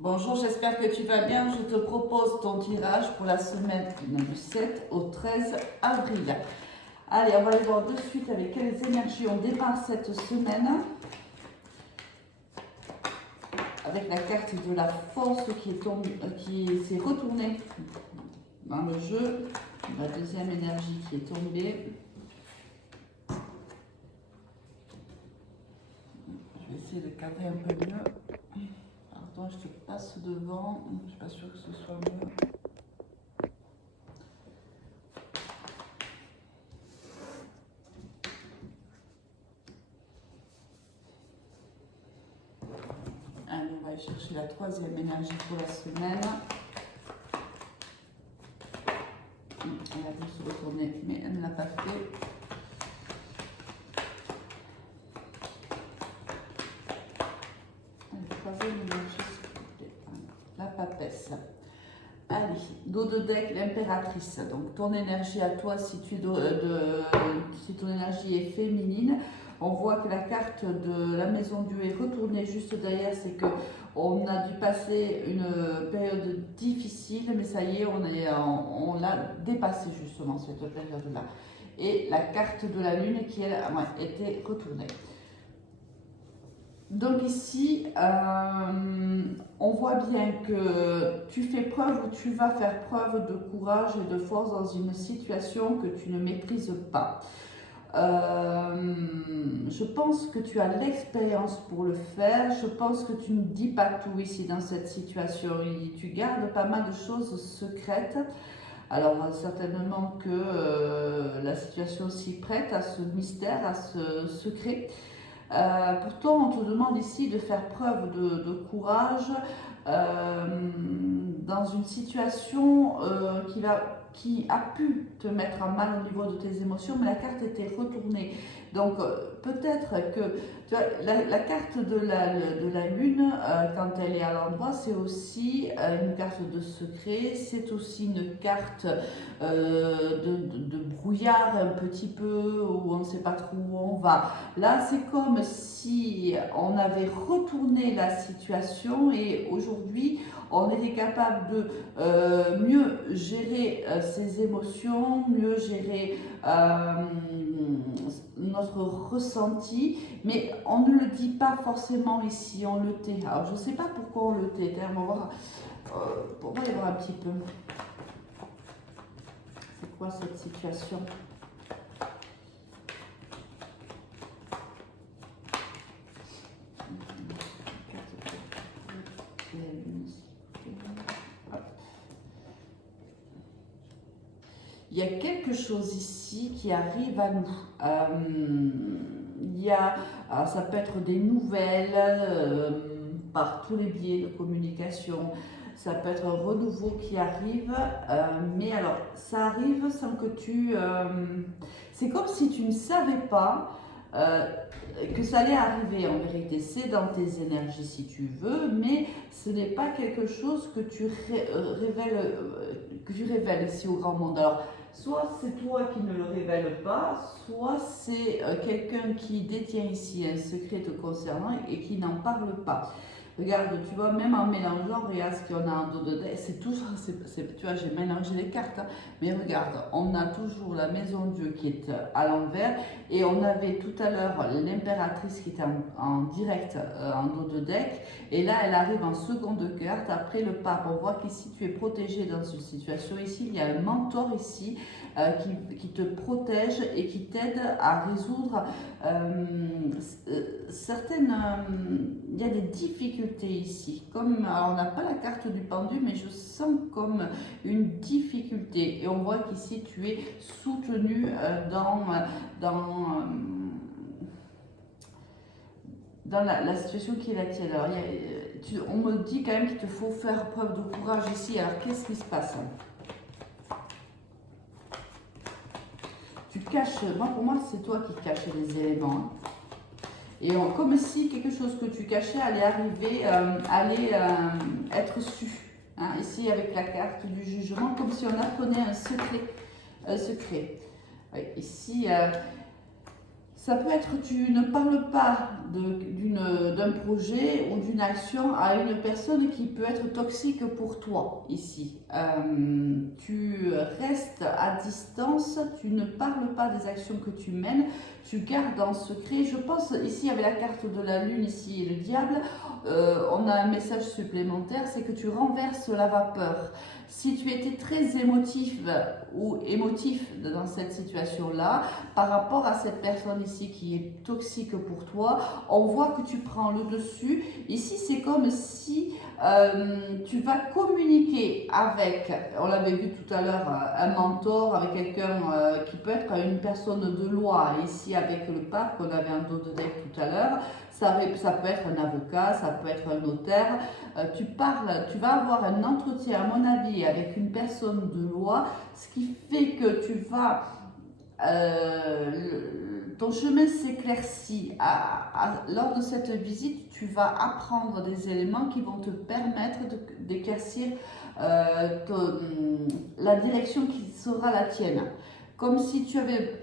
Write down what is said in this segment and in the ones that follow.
Bonjour, j'espère que tu vas bien. Je te propose ton tirage pour la semaine du 7 au 13 avril. Allez, on va aller voir de suite avec quelles énergies on démarre cette semaine. Avec la carte de la force qui s'est retournée dans le jeu. La deuxième énergie qui est tombée. Je vais essayer de cadrer un peu mieux. Pardon, je te passe devant. Je ne suis pas sûre que ce soit mieux. Allez, on va aller chercher la troisième énergie pour la semaine. Elle a dû se retourner, mais elle ne l'a pas fait. Allez, troisième énergie, s'il vous plaît. La papesse. Allez, dos de deck, l'impératrice. Donc ton énergie à toi, si ton énergie est féminine, on voit que la carte de la maison Dieu est retournée juste derrière. C'est que on a dû passer une période difficile, mais ça y est, on l'a dépassé justement cette période-là. Et la carte de la lune qui elle était retournée. Donc ici, on voit bien que tu fais preuve ou tu vas faire preuve de courage et de force dans une situation que tu ne maîtrises pas. Je pense que tu as l'expérience pour le faire. Je pense que tu ne dis pas tout ici dans cette situation. Tu gardes pas mal de choses secrètes. Alors certainement que la situation s'y prête à ce mystère, à ce secret. Pourtant, on te demande ici de faire preuve de courage dans une situation qui a pu te mettre à mal au niveau de tes émotions, mais la carte était retournée. Donc peut-être que tu vois, la carte de la lune, quand elle est à l'endroit, c'est aussi une carte de secret, c'est aussi une carte de brouillard un petit peu, où on ne sait pas trop où on va. Là, c'est comme si on avait retourné la situation et aujourd'hui, on était capable de mieux gérer ses émotions, mieux gérer notre ressenti, mais on ne le dit pas forcément ici, on le tait. Alors, je ne sais pas pourquoi on le tait, hein, on va aller voir un petit peu. C'est quoi cette situation ? Il y a quelque chose ici qui arrive à nous. Alors ça peut être des nouvelles par tous les biais de communication. Ça peut être un renouveau qui arrive, mais alors ça arrive sans que c'est comme si tu ne savais pas que ça allait arriver en vérité. C'est dans tes énergies si tu veux, mais ce n'est pas quelque chose que tu révèles ici au grand monde. Alors, soit c'est toi qui ne le révèles pas, soit c'est quelqu'un qui détient ici un secret te concernant et qui n'en parle pas. Regarde, tu vois, même en mélangeant, regarde ce qu'il y en a en dos de deck, c'est tout ça, tu vois, j'ai mélangé les cartes, hein, mais regarde, on a toujours la maison Dieu qui est à l'envers, et on avait tout à l'heure l'impératrice qui était en direct en dos de deck, et là elle arrive en seconde carte, après le pape, on voit qu'ici tu es protégé dans une situation, ici il y a un mentor ici, qui te protège et qui t'aide à résoudre il y a des difficultés ici. Alors on n'a pas la carte du pendu, mais je sens comme une difficulté. Et on voit qu'ici tu es soutenu dans la situation qui est la tienne. Alors, on me dit quand même qu'il te faut faire preuve de courage ici. Alors qu'est-ce qui se passe ? Tu caches, pour moi c'est toi qui caches les éléments. Hein. Et comme si quelque chose que tu cachais allait arriver, allait être su. Hein, ici avec la carte du jugement, comme si on apprenait un secret. Oui, ici, Ça peut être tu ne parles pas d'un projet ou d'une action à une personne qui peut être toxique pour toi ici. Tu restes à distance, tu ne parles pas des actions que tu mènes, tu gardes en secret. Je pense ici avec la carte de la lune ici et le diable, on a un message supplémentaire, c'est que tu renverses la vapeur. Si tu étais très émotif ou émotif dans cette situation-là, par rapport à cette personne ici qui est toxique pour toi, on voit que tu prends le dessus. Ici, c'est comme si tu vas communiquer avec, on l'avait vu tout à l'heure, un mentor, avec quelqu'un qui peut être une personne de loi. Ici, avec le pape, qu'on avait un dos de deck tout à l'heure, ça peut être un avocat, ça peut être un notaire. Tu vas avoir un entretien, à mon avis, avec une personne de loi, ce qui fait que tu vas ton chemin s'éclaircit. Lors de cette visite, tu vas apprendre des éléments qui vont te permettre d'éclaircir la direction qui sera la tienne. Comme si tu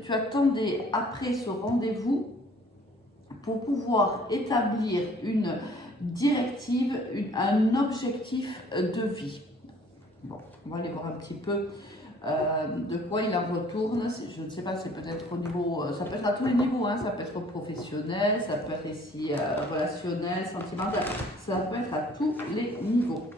attendais après ce rendez-vous pour pouvoir établir une directive, un objectif de vie. Bon, on va aller voir un petit peu de quoi il en retourne. Je ne sais pas, c'est peut-être au niveau, ça peut être à tous les niveaux, hein, ça peut être professionnel, ça peut être ici relationnel, sentimental, ça peut être à tous les niveaux.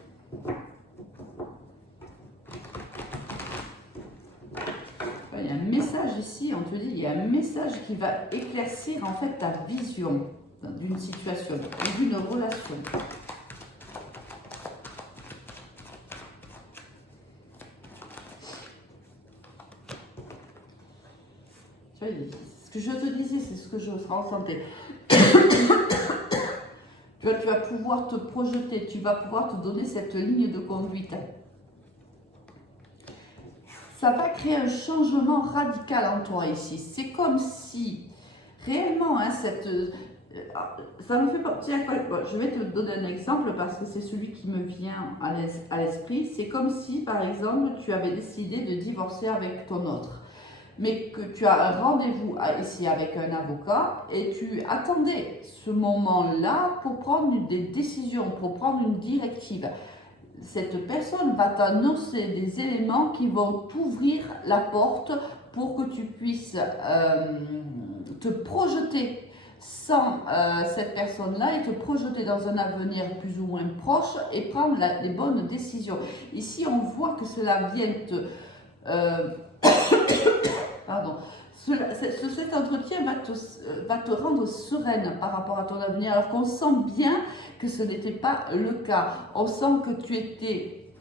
Il y a un message ici, on te dit, il y a un message qui va éclaircir en fait ta vision d'une situation, d'une relation. Ce que je te disais, c'est ce que je ressentais. Tu vas pouvoir te projeter, tu vas pouvoir te donner cette ligne de conduite. Ça va créer un changement radical en toi ici. C'est comme si, réellement, hein, ça me fait penser à quoi? Je vais te donner un exemple parce que c'est celui qui me vient à l'esprit. C'est comme si, par exemple, tu avais décidé de divorcer avec ton autre, mais que tu as un rendez-vous ici avec un avocat et tu attendais ce moment-là pour prendre des décisions, pour prendre une directive. Cette personne va t'annoncer des éléments qui vont t'ouvrir la porte pour que tu puisses te projeter sans cette personne-là et te projeter dans un avenir plus ou moins proche et prendre les bonnes décisions. Ici, on voit que cela vient te... pardon. Cet entretien va te rendre sereine par rapport à ton avenir, alors qu'on sent bien que ce n'était pas le cas. On sent que tu étais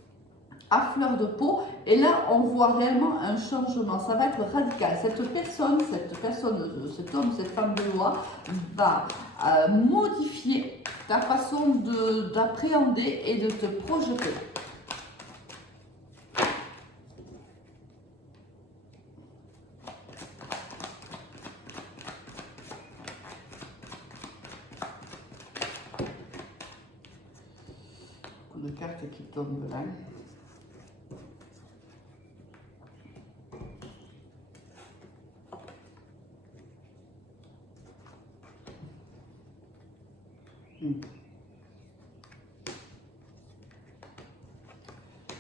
à fleur de peau et là on voit réellement un changement, ça va être radical. Cette personne, cet homme, cette femme de loi va modifier ta façon d'appréhender et de te projeter. De cartes qui tombent là.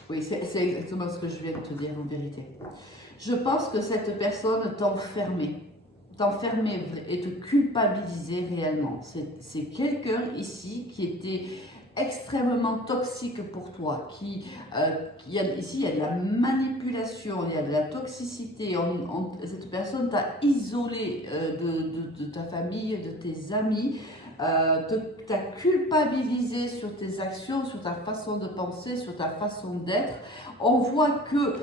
Oui, c'est exactement ce que je viens de te dire en vérité. Je pense que cette personne t'enfermait et te culpabilisait réellement. C'est quelqu'un ici qui était extrêmement toxique pour toi, ici il y a de la manipulation, il y a de la toxicité, cette personne t'a isolé de ta famille, de tes amis, t'a culpabilisé sur tes actions, sur ta façon de penser, sur ta façon d'être. On voit que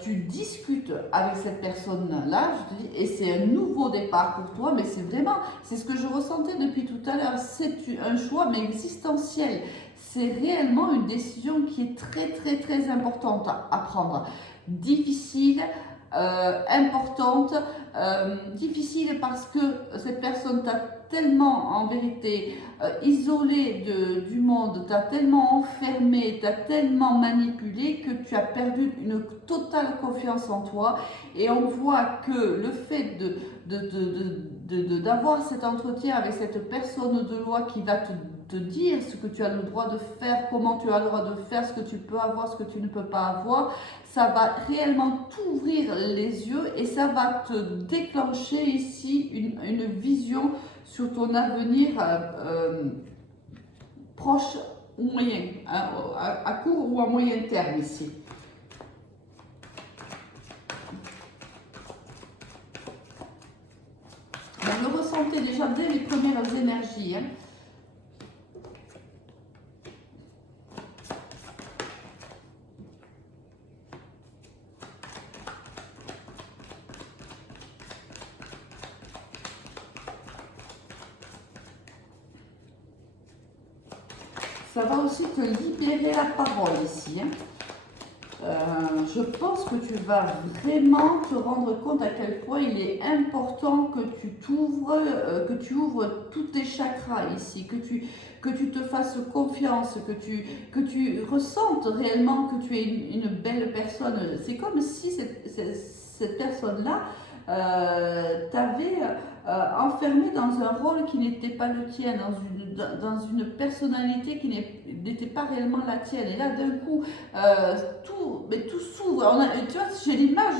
tu discutes avec cette personne-là, je te dis, et c'est un nouveau départ pour toi, mais c'est ce que je ressentais depuis tout à l'heure, c'est un choix mais existentiel. C'est réellement une décision qui est très très très importante à prendre. Difficile, importante, difficile parce que cette personne t'a tellement en vérité isolé du monde, t'a tellement enfermé, t'a tellement manipulé que tu as perdu une totale confiance en toi et on voit que le fait d'avoir cet entretien avec cette personne de loi qui va te dire ce que tu as le droit de faire, comment tu as le droit de faire, ce que tu peux avoir, ce que tu ne peux pas avoir. Ça va réellement t'ouvrir les yeux et ça va te déclencher ici une vision sur ton avenir proche ou moyen, hein, à court ou à moyen terme ici. Vous le ressentez déjà dès les premières énergies. Hein. Ça va aussi te libérer la parole ici. Hein. Je pense que tu vas vraiment te rendre compte à quel point il est important que tu ouvres tous tes chakras ici, que tu te fasses confiance, que tu ressentes réellement que tu es une belle personne. C'est comme si cette personne-là t'avait enfermé dans un rôle qui n'était pas le tien, dans une personnalité qui n'était pas réellement la tienne. Et là, d'un coup, tout s'ouvre. Tu vois, j'ai l'image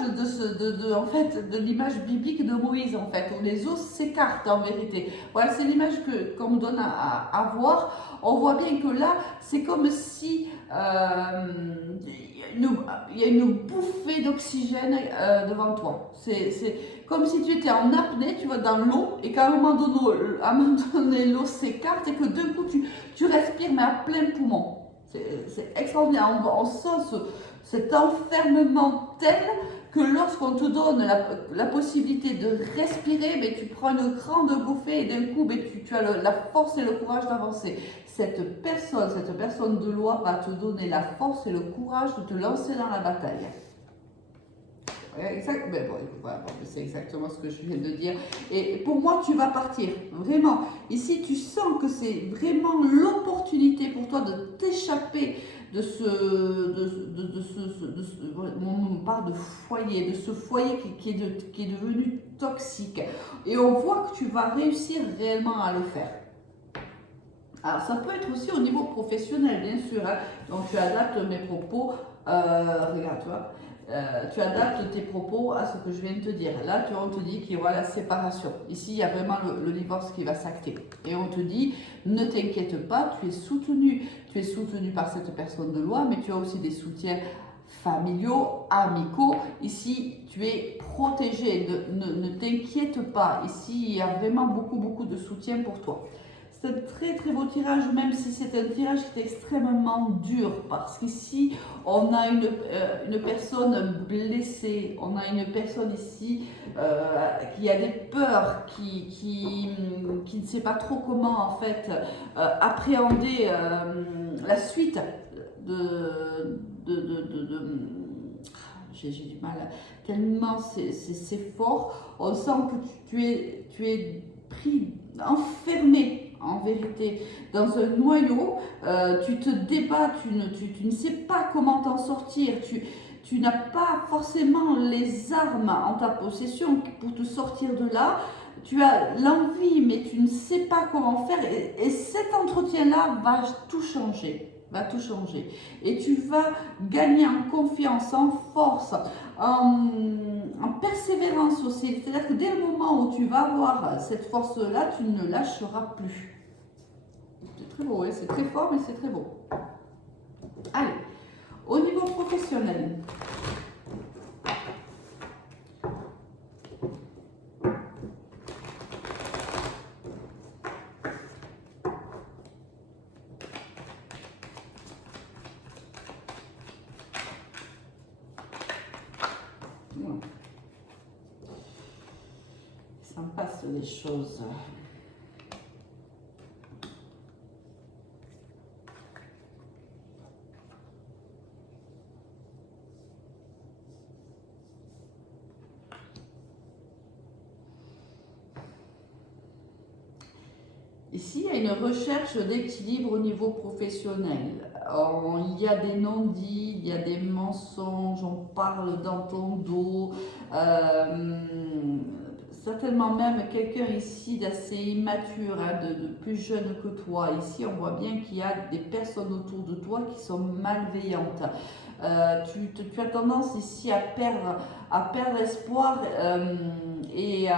en fait, de l'image biblique de Moïse, en fait, où les os s'écartent en vérité. Voilà, c'est l'image qu'on me donne à voir. On voit bien que là, c'est comme si il y a une bouffée d'oxygène devant toi. C'est comme si tu étais en apnée, tu vois, dans l'eau, et qu'à un moment donné, l'eau s'écarte et que d'un coup, tu respires, mais à plein poumon. C'est extraordinaire. On sent cet enfermement tel que lorsqu'on te donne la possibilité de respirer, mais tu prends une grande bouffée et d'un coup, tu as la force et le courage d'avancer. Cette personne de loi va te donner la force et le courage de te lancer dans la bataille. C'est exactement ce que je viens de dire. Et pour moi, tu vas partir. Vraiment. Ici, tu sens que c'est vraiment l'opportunité pour toi de t'échapper de on parle de foyer, de ce foyer qui est devenu toxique. Et on voit que tu vas réussir réellement à le faire. Alors, ça peut être aussi au niveau professionnel, bien sûr. Hein. Donc, tu adaptes mes propos. Regarde, tu vois. Tu adaptes tes propos à ce que je viens de te dire. Là, on te dit qu'il y aura la séparation. Ici, il y a vraiment le divorce qui va s'acter. Et on te dit, ne t'inquiète pas, tu es soutenu. Tu es soutenu par cette personne de loi, mais tu as aussi des soutiens familiaux, amicaux. Ici, tu es protégé. Ne t'inquiète pas. Ici, il y a vraiment beaucoup de soutien pour toi. C'est un très très beau tirage, même si c'est un tirage qui est extrêmement dur, parce qu'ici, on a une personne blessée, on a une personne ici qui a des peurs, qui ne sait pas trop comment en fait appréhender la suite j'ai du mal, tellement c'est fort, on sent que tu es pris, enfermé en vérité dans un noyau, tu te débats, tu ne sais pas comment t'en sortir, tu n'as pas forcément les armes en ta possession pour te sortir de là, tu as l'envie mais tu ne sais pas comment faire et cet entretien-là va tout changer. Et tu vas gagner en confiance, en force, en persévérance aussi. C'est-à-dire que dès le moment où tu vas avoir cette force-là, tu ne lâcheras plus. C'est très beau, hein, c'est très fort, mais c'est très beau. Allez, au niveau professionnel. Ça me passe des choses. Ici, il y a une recherche d'équilibre au niveau professionnel. Il y a des non-dits, il y a des mensonges, on parle dans ton dos. certainement même quelqu'un ici d'assez immature, hein, de plus jeune que toi. Ici, on voit bien qu'il y a des personnes autour de toi qui sont malveillantes. Tu as tendance ici à perdre espoir et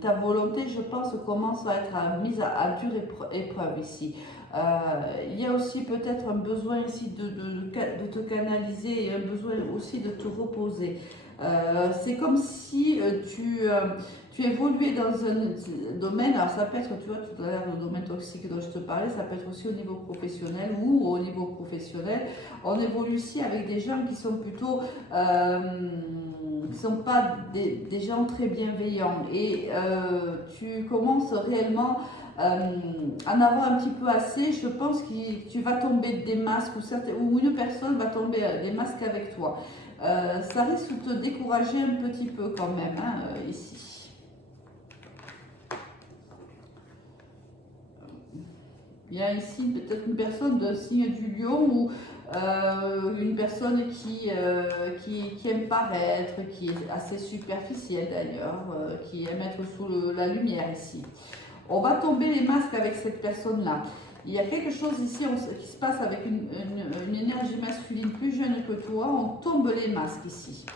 ta volonté, je pense, commence à être mise à dure épreuve ici. Il y a aussi peut-être un besoin ici de te canaliser et un besoin aussi de te reposer. C'est comme si tu évoluais dans un domaine, alors ça peut être, tu vois, tout à l'heure, le domaine toxique dont je te parlais, ça peut être aussi au niveau professionnel ou au niveau professionnel. On évolue ici avec des gens qui sont plutôt, qui sont pas des gens très bienveillants et tu commences réellement en avoir un petit peu assez. Je pense que tu vas tomber des masques ou une personne va tomber des masques avec toi. Ça risque de te décourager un petit peu quand même, hein, ici. Il y a ici peut-être une personne de signe du lion ou une personne qui aime paraître, qui est assez superficielle d'ailleurs, qui aime être sous la lumière ici. On va tomber les masques avec cette personne-là. Il y a quelque chose ici qui se passe avec une énergie masculine plus jeune que toi. On tombe les masques ici.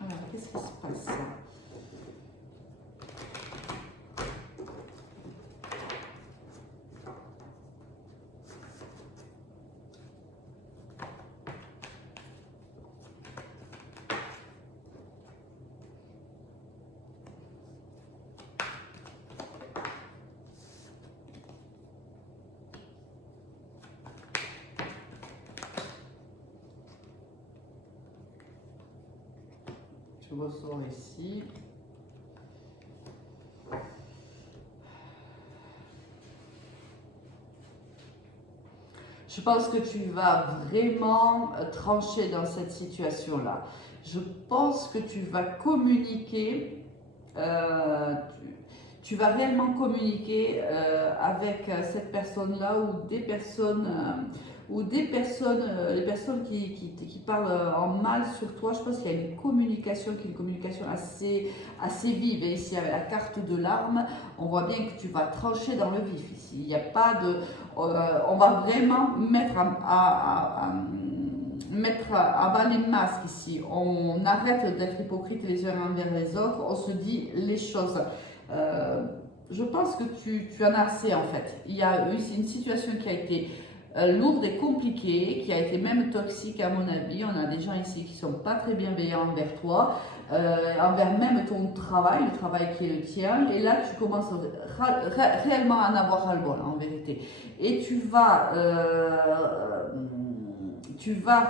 Alors, qu'est-ce qui se passe? Je ressors ici. Je pense que tu vas vraiment trancher dans cette situation-là. Je pense que tu vas communiquer, tu vas réellement communiquer avec cette personne-là les personnes qui parlent en mal sur toi. Je pense qu'il y a une communication qui est une communication assez vive. Et ici, avec la carte de l'arme, on voit bien que tu vas trancher dans le vif ici. Il n'y a pas de... on va vraiment mettre à bas les masques ici. On arrête d'être hypocrite les uns envers les autres. On se dit les choses. Je pense que tu en as assez en fait. Il y a eu une situation qui a été lourde et compliquée, qui a été même toxique à mon avis. On a des gens ici qui ne sont pas très bienveillants envers toi, envers même ton travail, le travail qui est le tien. Et là, tu commences réellement à en avoir ras-le-bol en vérité. Et tu vas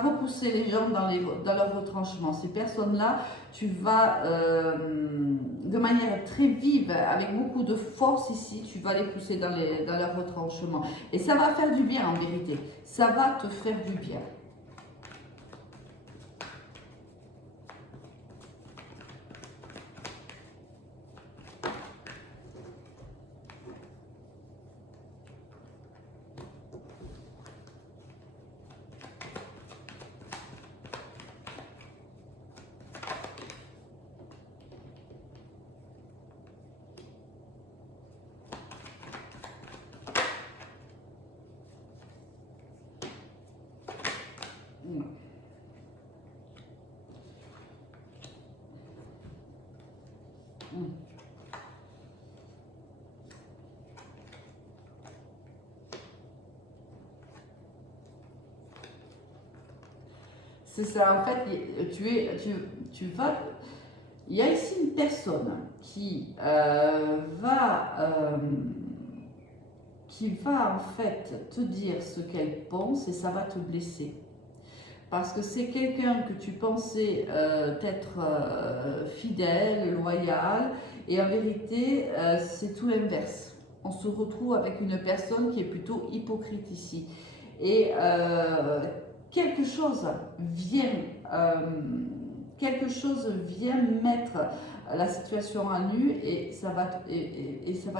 repousser les gens dans leur retranchement. Ces personnes-là, tu vas, de manière très vive, avec beaucoup de force ici, tu vas les pousser dans leur retranchement. Et ça va faire du bien en vérité. Ça va te faire du bien. C'est ça, en fait, il y a ici une personne qui va en fait te dire ce qu'elle pense et ça va te blesser. Parce que c'est quelqu'un que tu pensais être fidèle, loyal, et en vérité, c'est tout l'inverse. On se retrouve avec une personne qui est plutôt hypocrite ici. Et quelque chose vient mettre la situation à nu et ça va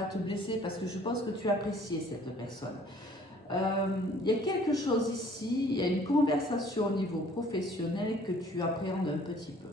te blesser parce que je pense que tu apprécies cette personne. Il y a quelque chose ici, il y a une conversation au niveau professionnel que tu appréhendes un petit peu.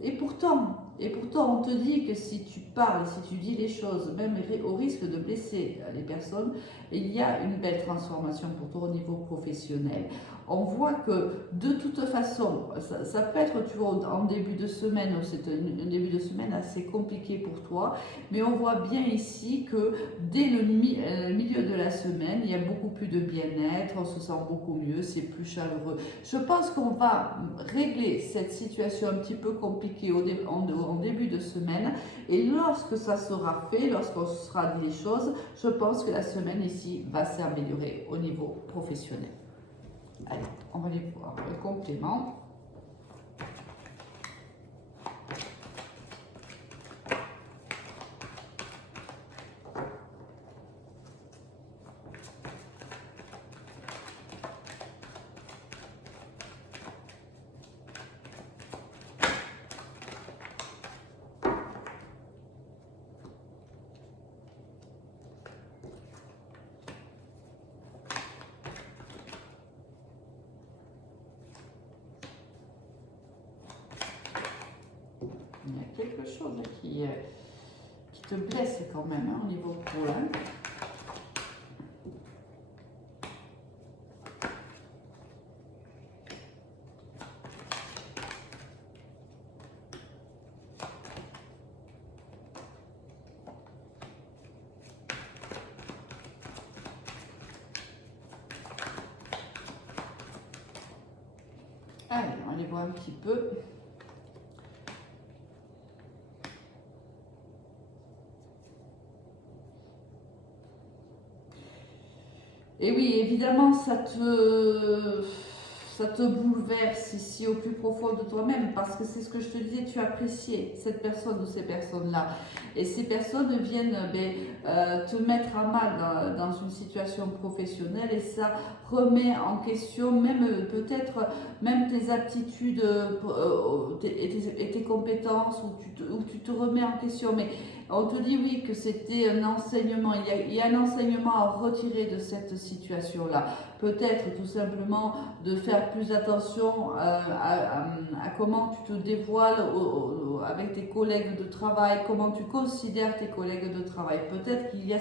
Et pourtant, on te dit que si tu parles, si tu dis les choses, même au risque de blesser les personnes, il y a une belle transformation pour toi au niveau professionnel. On voit que de toute façon, ça peut être, tu vois, en début de semaine, c'est un début de semaine assez compliqué pour toi, mais on voit bien ici que dès le milieu de la semaine, il y a beaucoup plus de bien-être, on se sent beaucoup mieux, c'est plus chaleureux. Je pense qu'on va régler cette situation un petit peu compliquée en début de semaine, et lorsque ça sera fait, lorsqu'on se sera dit les choses, je pense que la semaine ici va s'améliorer au niveau professionnel. Allez, on va aller voir le complément. Il y a quelque chose qui te blesse quand même au niveau pro. Allez, on va aller voir un petit peu. Et oui, évidemment, ça te bouleverse ici au plus profond de toi-même, parce que c'est ce que je te disais, tu appréciais cette personne ou ces personnes-là. Et ces personnes viennent te mettre à mal dans une situation professionnelle, et ça remet en question même peut-être même tes aptitudes et tes compétences, où tu te remets en question. Mais on te dit oui que c'était un enseignement, il y a un enseignement à retirer de cette situation-là. Peut-être tout simplement de faire plus attention à comment tu te dévoiles avec tes collègues de travail, comment tu considères tes collègues de travail. Peut-être qu'il y a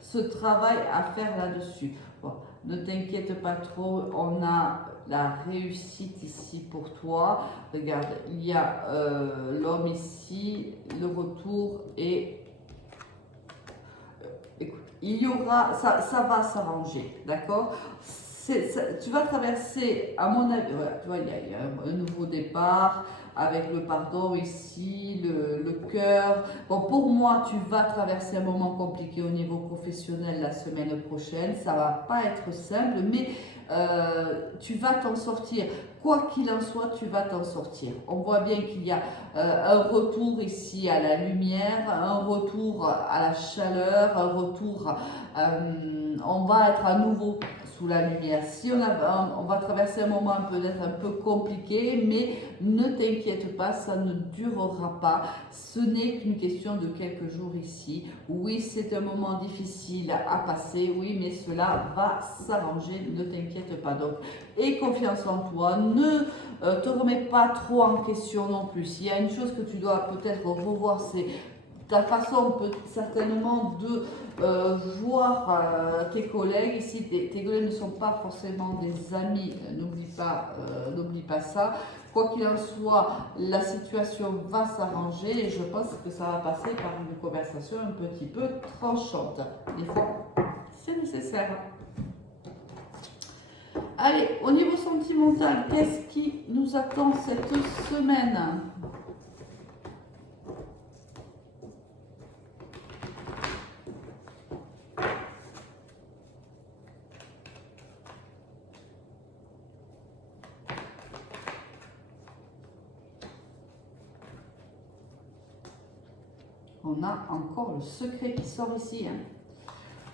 ce travail à faire là-dessus. Bon, ne t'inquiète pas trop, on a la réussite ici pour toi. Regarde, il y a l'homme ici, le retour, et écoute, il y aura, ça va s'arranger, d'accord? Tu vas traverser, à mon avis, voilà, tu vois, il y a un nouveau départ avec le pardon ici, le cœur. Bon, pour moi, tu vas traverser un moment compliqué au niveau professionnel la semaine prochaine. Ça va pas être simple, mais tu vas t'en sortir. Quoi qu'il en soit, tu vas t'en sortir. On voit bien qu'il y a un retour ici à la lumière, un retour à la chaleur, un retour, on va être à nouveau sous la lumière. Si on va traverser un moment peut-être un peu compliqué, mais ne t'inquiète pas, ça ne durera pas. Ce n'est qu'une question de quelques jours ici. Oui, c'est un moment difficile à passer, oui, mais cela va s'arranger, ne t'inquiète pas. Donc, aie confiance en toi, ne te remets pas trop en question non plus. Il y a une chose que tu dois peut-être revoir, c'est ta façon certainement de voir tes collègues. Ici, tes collègues ne sont pas forcément des amis, n'oublie pas ça. Quoi qu'il en soit, la situation va s'arranger, et je pense que ça va passer par une conversation un petit peu tranchante. Des fois, c'est nécessaire. Allez, au niveau sentimental, qu'est-ce qui nous attend cette semaine ? On a encore le secret qui sort ici.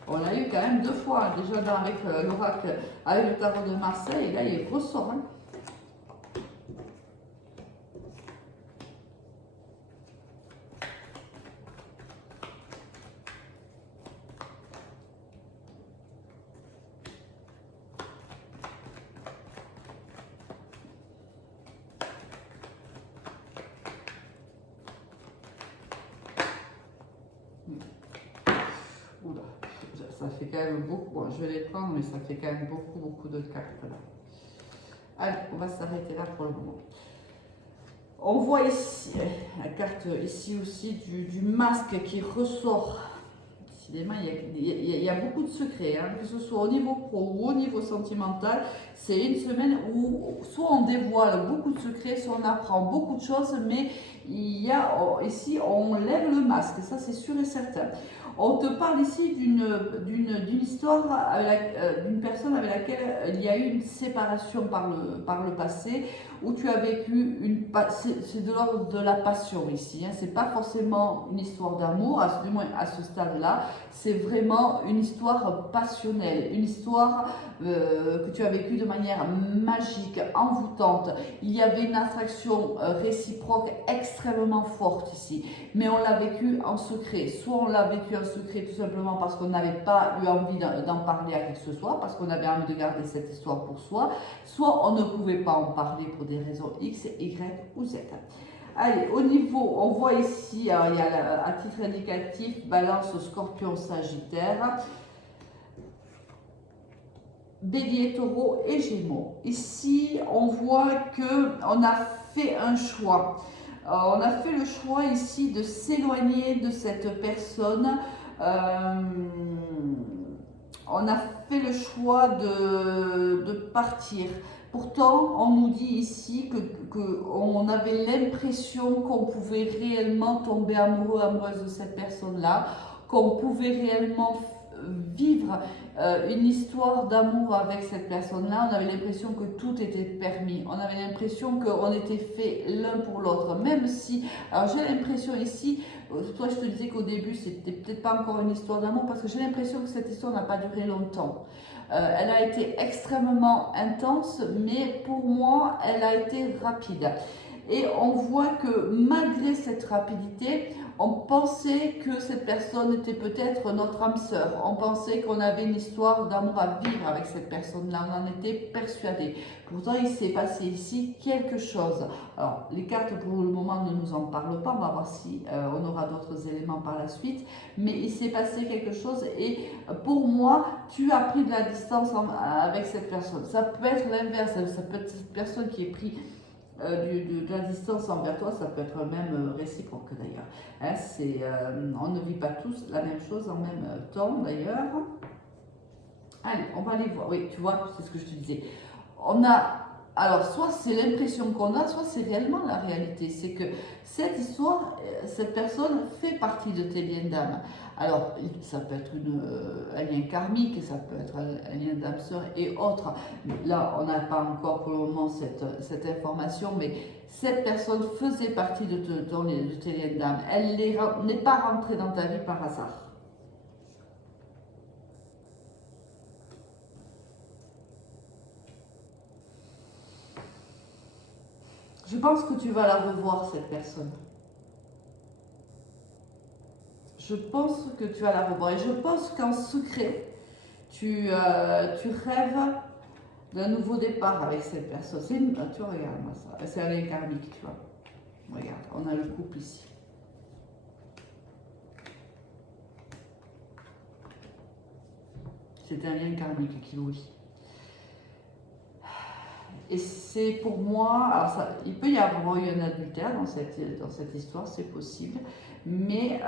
On l'a eu quand même 2 fois, déjà avec l'oracle, avec le tarot de Marseille, et là il ressort. ça fait quand même beaucoup. Bon, je vais les prendre, mais ça fait quand même beaucoup de cartes là. Allez, on va s'arrêter là pour le moment. On voit ici, la carte ici aussi du masque qui ressort. Décidément, il y a beaucoup de secrets, hein, que ce soit au niveau pro ou au niveau sentimental. C'est une semaine où soit on dévoile beaucoup de secrets, soit on apprend beaucoup de choses, mais il y a ici, on lève le masque, ça c'est sûr et certain. On te parle ici d'une histoire d'une personne avec laquelle il y a eu une séparation par le passé, où tu as vécu c'est de l'ordre de la passion ici, hein. C'est pas forcément une histoire d'amour, du moins à ce stade-là, c'est vraiment une histoire passionnelle, une histoire que tu as vécue de manière magique, envoûtante. Il y avait une attraction réciproque extrêmement forte ici, mais on l'a vécu en secret. Soit on l'a vécu en secret tout simplement parce qu'on n'avait pas eu envie d'en parler à qui que ce soit, parce qu'on avait envie de garder cette histoire pour soi, soit on ne pouvait pas en parler pour des raisons X, Y ou Z. Allez, au niveau, on voit ici, il y a à titre indicatif, Balance, Scorpion, Sagittaire, Bélier, Taureau et Gémeaux. Ici, on voit qu'on a fait un choix. On a fait le choix ici de s'éloigner de cette personne. On a fait le choix de partir. Pourtant, on nous dit ici qu'on avait l'impression qu'on pouvait réellement tomber amoureux, amoureuse de cette personne-là, qu'on pouvait réellement vivre une histoire d'amour avec cette personne-là. On avait l'impression que tout était permis. On avait l'impression qu'on était fait l'un pour l'autre. Même si, alors j'ai l'impression ici, toi je te disais qu'au début c'était peut-être pas encore une histoire d'amour, parce que j'ai l'impression que cette histoire n'a pas duré longtemps. Elle a été extrêmement intense, mais pour moi, elle a été rapide. Et on voit que malgré cette rapidité, on pensait que cette personne était peut-être notre âme sœur. On pensait qu'on avait une histoire d'amour à vivre avec cette personne-là. On en était persuadé. Pourtant, il s'est passé ici quelque chose. Alors, les cartes pour le moment ne nous en parlent pas. On va voir si on aura d'autres éléments par la suite. Mais il s'est passé quelque chose et pour moi, tu as pris de la distance avec cette personne. Ça peut être l'inverse. Ça peut être cette personne qui est prise de la distance envers toi, ça peut être même réciproque d'ailleurs. Hein, on ne vit pas tous la même chose en même temps d'ailleurs. Allez, on va aller voir. Oui, tu vois, c'est ce que je te disais. On a, alors, soit c'est l'impression qu'on a, soit c'est réellement la réalité. C'est que cette histoire, cette personne fait partie de tes liens d'âme. Alors, ça peut être un lien karmique, ça peut être un lien d'âme sœur et autres. Là, on n'a pas encore pour le moment cette information, mais cette personne faisait partie de tes liens d'âme. Elle n'est pas rentrée dans ta vie par hasard. Je pense que tu vas la revoir, cette personne. Je pense que tu vas la revoir. Et je pense qu'en secret, tu rêves d'un nouveau départ avec cette personne. Tu vois, regarde-moi ça. C'est un lien karmique, tu vois. Regarde, on a le couple ici. C'est un lien karmique qui vous lie. Et c'est pour moi, alors ça, il peut y avoir eu un adultère dans cette histoire, c'est possible, mais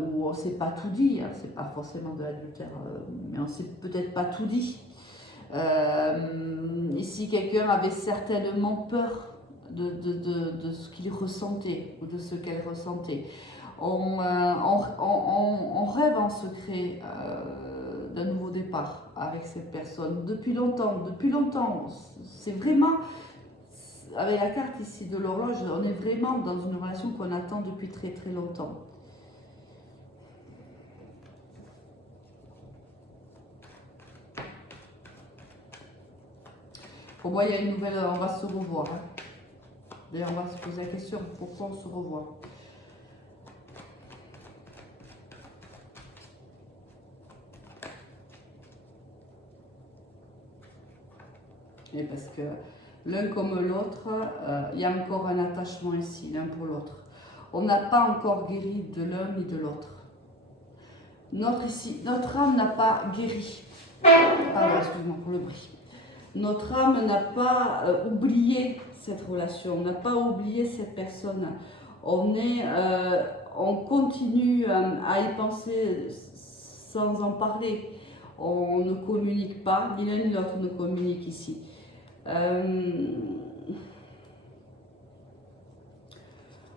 où on ne s'est pas tout dit, hein, c'est pas forcément de l'adultère, mais on ne s'est peut-être pas tout dit. Ici, quelqu'un avait certainement peur de ce qu'il ressentait ou de ce qu'elle ressentait. On rêve en secret d'un nouveau départ avec cette personne depuis longtemps. C'est vraiment, avec la carte ici de l'horloge, on est vraiment dans une relation qu'on attend depuis très très longtemps. Pour moi, il y a une nouvelle, on va se revoir. Hein. D'ailleurs, on va se poser la question, pourquoi on se revoit? Et parce que l'un comme l'autre, il y a encore un attachement ici, l'un pour l'autre. On n'a pas encore guéri de l'un ni de l'autre. Notre âme n'a pas guéri. Pardon, excuse-moi pour le bruit. Notre âme n'a pas oublié cette relation, n'a pas oublié cette personne. On continue à y penser sans en parler. On ne communique pas, ni l'un ni l'autre ne communique ici.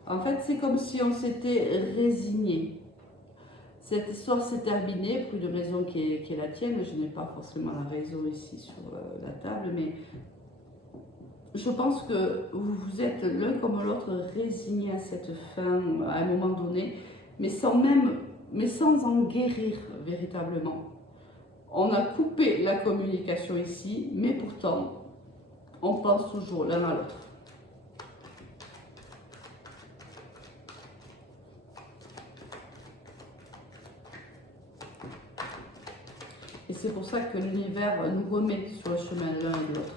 En fait, c'est comme si on s'était résigné. Cette histoire s'est terminée pour une raison qui est la tienne. Je n'ai pas forcément la raison ici sur la table, mais je pense que vous êtes l'un comme l'autre résigné à cette fin à un moment donné, mais sans en guérir véritablement. On a coupé la communication ici, mais pourtant, on pense toujours l'un à l'autre. Et c'est pour ça que l'univers nous remet sur le chemin l'un et l'autre.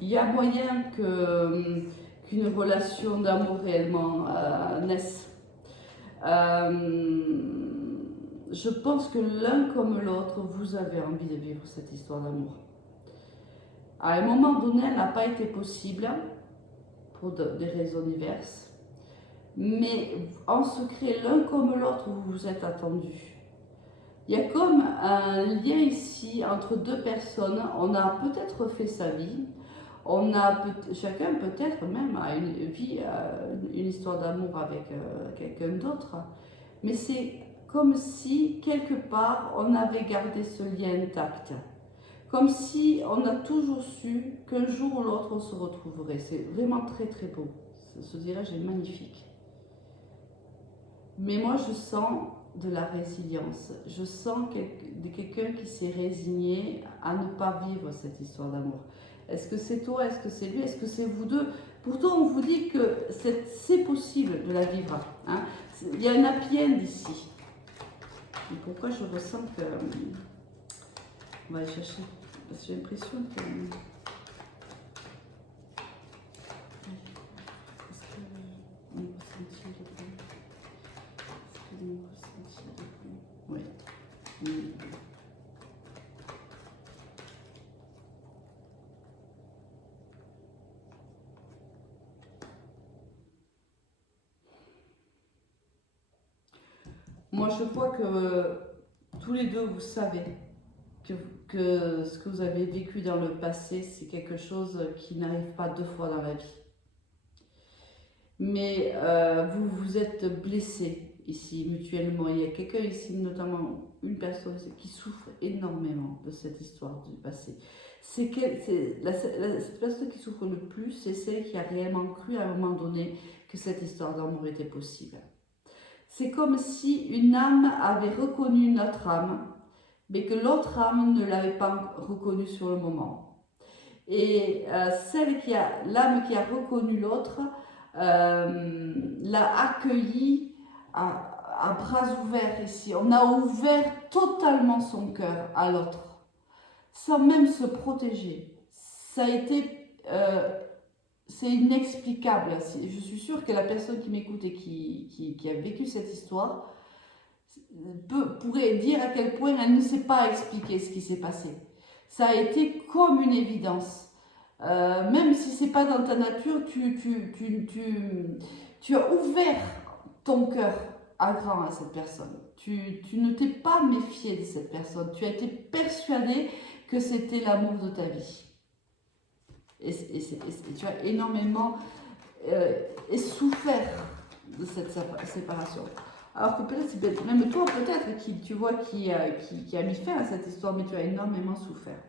Il y a moyen qu'une relation d'amour réellement naisse. Je pense que l'un comme l'autre, vous avez envie de vivre cette histoire d'amour. À un moment donné, elle n'a pas été possible pour des raisons diverses, mais en secret, l'un comme l'autre, vous vous êtes attendus. Il y a comme un lien ici entre deux personnes. On a peut-être fait sa vie, chacun peut-être même a une vie, une histoire d'amour avec quelqu'un d'autre, mais c'est comme si quelque part on avait gardé ce lien intact. Comme si on a toujours su qu'un jour ou l'autre on se retrouverait. C'est vraiment très très beau. Ce dirais-je est magnifique. Mais moi je sens de la résilience. Je sens quelqu'un qui s'est résigné à ne pas vivre cette histoire d'amour. Est-ce que c'est toi? Est-ce que c'est lui? Est-ce que c'est vous deux? Pourtant on vous dit que c'est possible de la vivre. Hein? Il y a un happy end ici. Et pourquoi je ressens que... On va aller chercher. Parce que j'ai l'impression que... Est-ce que on ressentit le bruit? Est-ce que on ressentit le bruit? Oui. Moi, je vois que tous les deux, vous savez que ce que vous avez vécu dans le passé, c'est quelque chose qui n'arrive pas deux fois dans la vie. Mais vous vous êtes blessés ici mutuellement. Il y a quelqu'un ici, notamment une personne qui souffre énormément de cette histoire du passé. Cette personne qui souffre le plus, c'est celle qui a réellement cru à un moment donné que cette histoire d'amour était possible. C'est comme si une âme avait reconnu notre âme, mais que l'autre âme ne l'avait pas reconnue sur le moment. Et l'âme qui a reconnu l'autre l'a accueilli à bras ouverts ici. On a ouvert totalement son cœur à l'autre, sans même se protéger. Ça a été... c'est inexplicable. Je suis sûre que la personne qui m'écoute et qui a vécu cette histoire pourrait dire à quel point elle ne sait pas expliquer ce qui s'est passé. Ça a été comme une évidence. Même si c'est pas dans ta nature, tu as ouvert ton cœur à grand à cette personne. Tu ne t'es pas méfié de cette personne. Tu as été persuadé que c'était l'amour de ta vie. Et tu as énormément souffert de cette séparation. Alors que peut-être, même toi peut-être, qui a mis fin à cette histoire, mais tu as énormément souffert.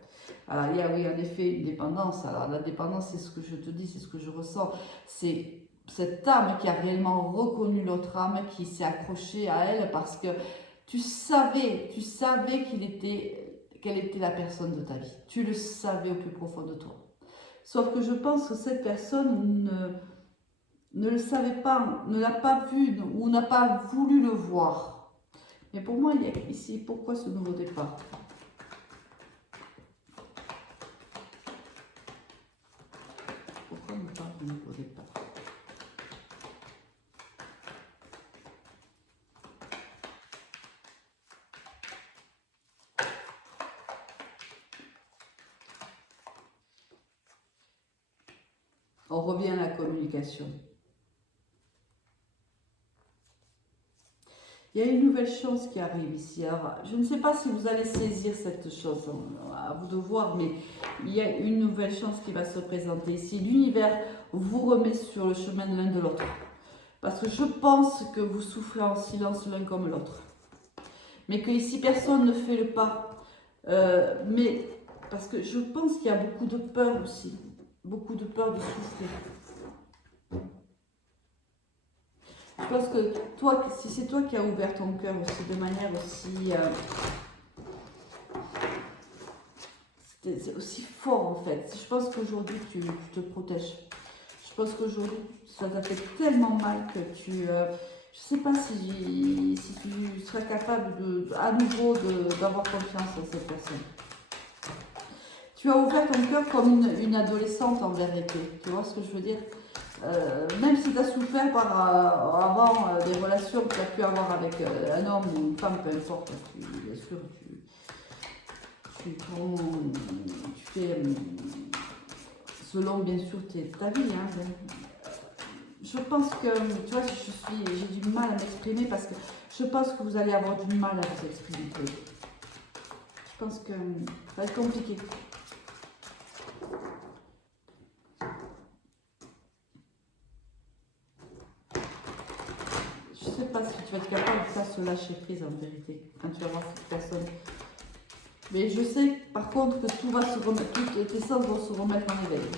Alors il y a oui en effet une dépendance. Alors la dépendance, c'est ce que je te dis, c'est ce que je ressens. C'est cette âme qui a réellement reconnu l'autre âme, qui s'est accrochée à elle parce que tu savais qu'elle était la personne de ta vie. Tu le savais au plus profond de toi. Sauf que je pense que cette personne ne le savait pas, ne l'a pas vu ou n'a pas voulu le voir. Mais pour moi, il y a ici, pourquoi ce nouveau départ? au départ. On revient à la communication. Il y a une nouvelle chance qui arrive ici. Alors, je ne sais pas si vous allez saisir cette chance, à vous de voir, mais il y a une nouvelle chance qui va se présenter ici. L'univers vous remet sur le chemin de l'un de l'autre. Parce que je pense que vous souffrez en silence l'un comme l'autre. Mais que ici, personne ne fait le pas. Mais parce que je pense qu'il y a beaucoup de peur aussi. Beaucoup de peur de souffrir. Je pense que toi, si c'est toi qui as ouvert ton cœur aussi de manière aussi... c'est aussi fort en fait. Je pense qu'aujourd'hui tu te protèges. Je pense qu'aujourd'hui ça t'a fait tellement mal que tu... je ne sais pas si tu seras capable à nouveau d'avoir confiance en cette personne. Tu as ouvert ton cœur comme une adolescente en vérité. Tu vois ce que je veux dire? Même si tu as souffert avant des relations que tu as pu avoir avec un homme ou une femme, peu importe, bien sûr, tu fais selon bien sûr ta vie. Hein, je pense que, tu vois, j'ai du mal à m'exprimer parce que je pense que vous allez avoir du mal à vous exprimer. Je pense que ça va être compliqué. Je ne sais pas si tu vas être capable de faire ce lâcher prise en vérité, quand tu vas voir cette personne. Mais je sais par contre que tout va se remettre, toutes tes sens vont se remettre en éveil.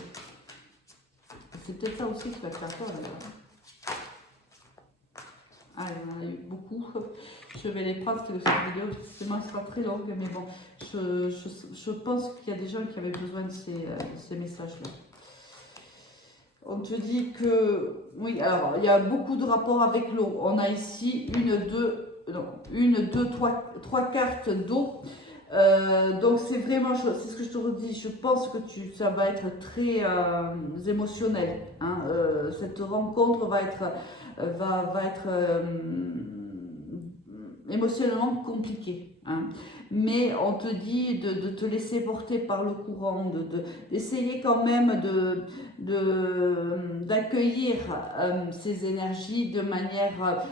C'est peut-être ça aussi qui va te faire peur d'ailleurs. Ah, il y en a eu beaucoup. Je vais les prendre cette vidéo, justement, c'est pas très longue, mais bon, je pense qu'il y a des gens qui avaient besoin de ces messages-là. On te dit que, oui, alors, il y a beaucoup de rapports avec l'eau. On a ici trois cartes d'eau. Donc c'est vraiment, c'est ce que je te redis, je pense que ça va être très émotionnel. Hein. Cette rencontre va être émotionnellement compliquée. Hein. Mais on te dit de te laisser porter par le courant, d'essayer quand même d'accueillir ces énergies de manière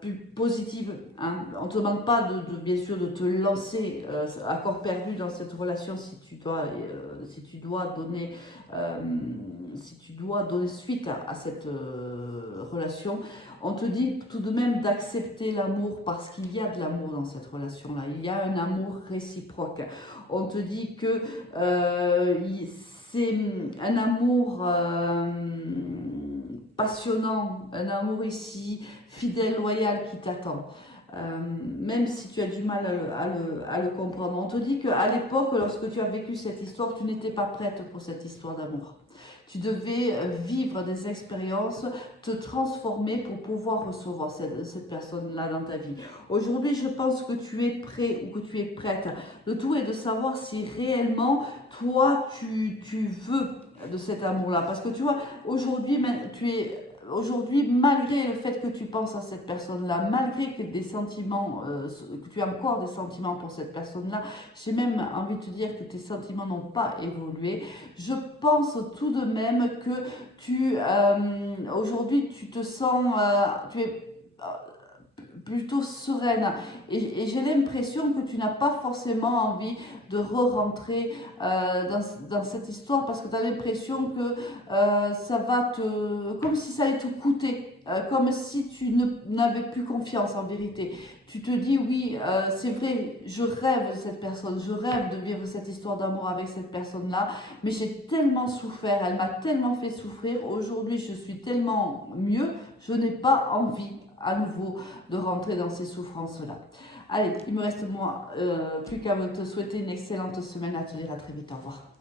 plus positive. Hein. On ne te demande pas bien sûr de te lancer à corps perdu dans cette relation si tu dois donner suite à cette relation. On te dit tout de même d'accepter l'amour parce qu'il y a de l'amour dans cette relation-là. Il y a un amour réciproque. On te dit que c'est un amour passionnant, un amour ici fidèle, loyal qui t'attend. Même si tu as du mal à le comprendre. On te dit qu'à l'époque, lorsque tu as vécu cette histoire, tu n'étais pas prête pour cette histoire d'amour. Tu devais vivre des expériences, te transformer pour pouvoir recevoir cette personne-là dans ta vie. Aujourd'hui, je pense que tu es prêt ou que tu es prête. Le tout est de savoir si réellement, toi, tu veux de cet amour-là. Parce que tu vois, aujourd'hui, malgré le fait que tu penses à cette personne-là, malgré que que tu as encore des sentiments pour cette personne-là, j'ai même envie de te dire que tes sentiments n'ont pas évolué. Je pense tout de même que aujourd'hui, tu te sens, tu es plutôt sereine et j'ai l'impression que tu n'as pas forcément envie de re-rentrer dans cette histoire parce que tu as l'impression que ça va comme si ça allait te coûter, comme si tu n'avais plus confiance en vérité. Tu te dis oui, c'est vrai, je rêve de cette personne, je rêve de vivre cette histoire d'amour avec cette personne-là, mais j'ai tellement souffert, elle m'a tellement fait souffrir, aujourd'hui je suis tellement mieux, je n'ai pas envie à nouveau de rentrer dans ces souffrances-là. Allez, il me reste moi plus qu'à te souhaiter une excellente semaine, à te dire à très vite, au revoir.